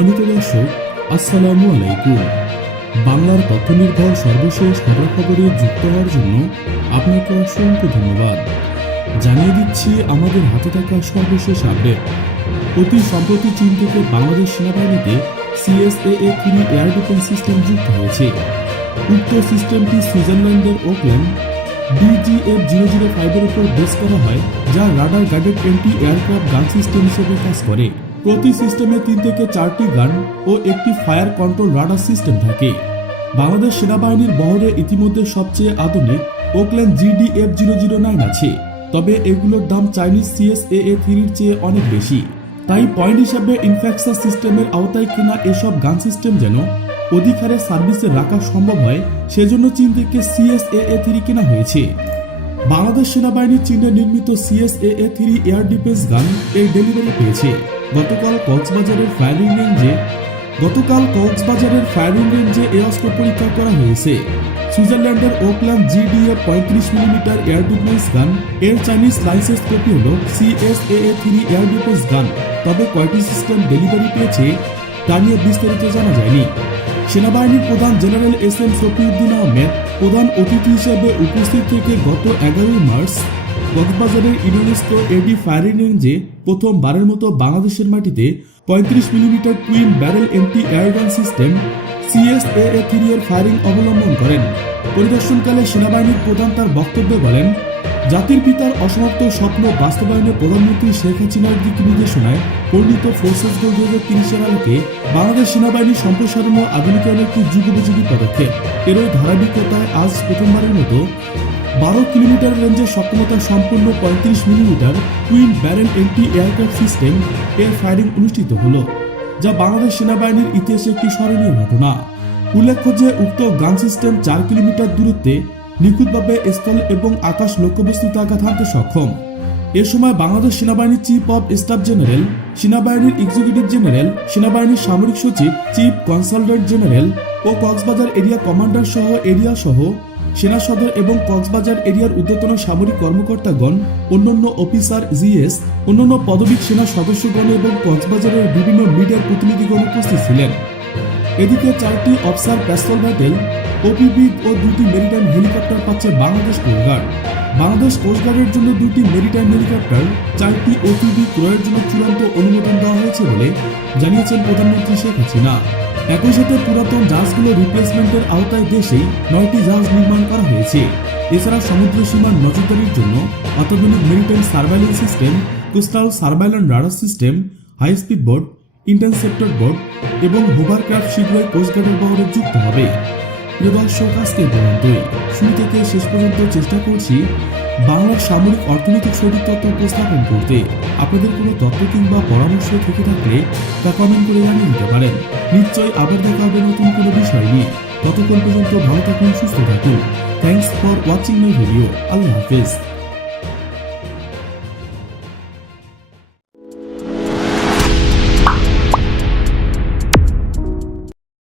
সম্মানিত দর্শক, আসসালামু আলাইকুম। বাংলার তথ্য নির্ভর সর্বশেষ খবরাখবরে যুক্ত হওয়ার জন্য আপনাকে অসংখ্য ধন্যবাদ। জানিয়ে দিচ্ছি আমাদের হাতে থাকা সর্বশেষ আপডেট। অতি সম্প্রতি চীন থেকে বাংলাদেশ সেনাবাহিনীতে CSAA-3 এয়ার ডিফেন্স সিস্টেম যুক্ত হয়েছে। উক্ত সিস্টেমটি সুইজারল্যান্ডের ওকল্যান্ড BGF-005 এর উপর বেস করা হয়, যা রাডার গাইডেড এন্টি এয়ারক্রাফট গান সিস্টেম হিসেবে কাজ করে। প্রতি সিস্টেমে 3 থেকে 4টি গান ও একটি ফায়ার কন্ট্রোল রাডার সিস্টেম থাকে। বাংলাদেশ সেনাবাহিনীর বহরে ইতিমধ্যে সবচেয়ে আধুনিক ওকল্যান্ড GDF-009 আছে, তবে এগুলোর দাম চাইনিজ CSAA-3 এর চেয়ে অনেক বেশি। তাই পয়েন্ট হিসাবে ইনফ্যাক্সাস সিস্টেমের আওতায় কেনা এসব গান সিস্টেম যেন অধিক হারে সার্ভিসে রাখা সম্ভব হয়, সেজন্য চীন থেকে CSAA-3 কেনা হয়েছে। বাংলাদেশ সেনাবাহিনী চীনে নির্মিত CSAA-3 এয়ার ডিফেন্স গান এর ডেলিভারি পেয়েছে। গতকাল কক্সবাজারের ফায়ারিং রেঞ্জে এই অস্ত্র পরীক্ষা করা হয়েছে। সুইজারল্যান্ডের Oakland GDF 35 millimetre air defence গান এর চাইনিজ লাইসেন্স কপি হল CSAA-3 এয়ার ডিফেন্স গান। তবে কয়টি সিস্টেম ডেলিভারি পেয়েছে তা নিয়ে বিস্তারিত জানা যায়নি। সেনাবাহিনীর প্রধান জেনারেল SM শফিউদ্দিন আহমেদ প্রধান অতিথি হিসেবে উপস্থিত থেকে গত 11 মার্চ কক্সবাজারের ইউনেস্কো এডি ফায়ারিং রেঞ্জে প্রথমবারের মতো বাংলাদেশের মাটিতে 35 millimetre twin barrel anti airgun system CSAA-3 এর ফায়ারিং অবলম্বন করেন। পরিদর্শনকালে সেনাবাহিনীর প্রধান তার বক্তব্যে বলেন, জাতির পিতার অসমাপ্ত স্বপ্ন বাস্তবায়নে প্রধানমন্ত্রী শেখ হাসিনার দিক নির্দেশনায় পরিণত ফোর্সেস গোল 2030 আলোকে বাংলাদেশ সেনাবাহিনী সম্প্রসারণ ও আধুনিকায়নের একটি যুগোপযোগী পদক্ষেপ। এরই ধারাবাহিকতায় আজ প্রথমবারের মতো 12 কিলোমিটার রেঞ্জের সক্ষমতা সম্পন্ন 35 millimetre twin barrel anti aircraft system এর ফায়ারিং অনুষ্ঠিত হল, যা বাংলাদেশ সেনাবাহিনীর ইতিহাসে একটি স্মরণীয় ঘটনা। উল্লেখ্য যে উক্ত গান সিস্টেম 4 কিলোমিটার দূরত্বে নিখুঁতভাবে স্থল এবং আকাশ লক্ষ্যবস্তুতে আঘাত হানতে সক্ষম। এ সময় বাংলাদেশ সেনাবাহিনীর চিফ অব স্টাফ জেনারেল, সেনাবাহিনীর এক্সিকিউটিভ জেনারেল, সেনাবাহিনীর সামরিক সচিব, চিফ কনসালটেন্ট জেনারেল ও কক্সবাজার এরিয়া কমান্ডার সহ সেনা সদর এবং কক্সবাজার এরিয়ার ঊর্ধ্বতন সামরিক কর্মকর্তাগণ, অন্যান্য অফিসার, GS, অন্যান্য পদবীর সেনা সদস্যগণ এবং কক্সবাজারের বিভিন্ন মিডিয়ার প্রতিনিধিগণ উপস্থিত ছিলেন। এদিকে 4টি অফিসার প্যাট্রোল ভ্যাসেল, OPV ও 2টি মেরিটাইম হেলিকপ্টার পাচ্ছে বাংলাদেশ কোস্টগার্ড। বাংলাদেশ কোস্টগার্ডের জন্য 2টি মেরিটাইম হেলিকপ্টার, 4টি OPV ক্রয়ের জন্য চূড়ান্ত অনুমোদন দেওয়া হয়েছে বলে জানিয়েছেন প্রধানমন্ত্রী শেখ হাসিনা। একই সাথে পুরাতন জাহাজগুলো রিপ্লেসমেন্টের আওতায় দেশেই 9টি জাহাজ নির্মাণ করা হয়েছে। এছাড়া সমুদ্র সীমার নজরদারির জন্য অত্যাধুনিক maritime surveillance system, coastal surveillance radar system, high speed boat, interceptor boat এবং হোভারক্রাফট শীঘ্রই কোস্টগার্ডের বহরে যুক্ত হবে। প্রিয় দর্শক, আজকে পর্যন্তই। শুরু থেকে শেষ পর্যন্ত চেষ্টা করছি বাংলার সামরিক অর্থনৈতিক সঠিক তথ্য উপস্থাপন করতে। আপনাদের কোনো তথ্য কিংবা পরামর্শ থেকে থাকলে তা কমেন্ট করে জানিয়ে দিতে পারেন। নিশ্চয়ই আবার দেখা হবে নতুন কোনো বিষয় নিয়ে। ততক্ষণ পর্যন্ত ভালো থাকুন, সুস্থ থাকুন। Thanks for watching my video. আল্লাহ হাফেজ।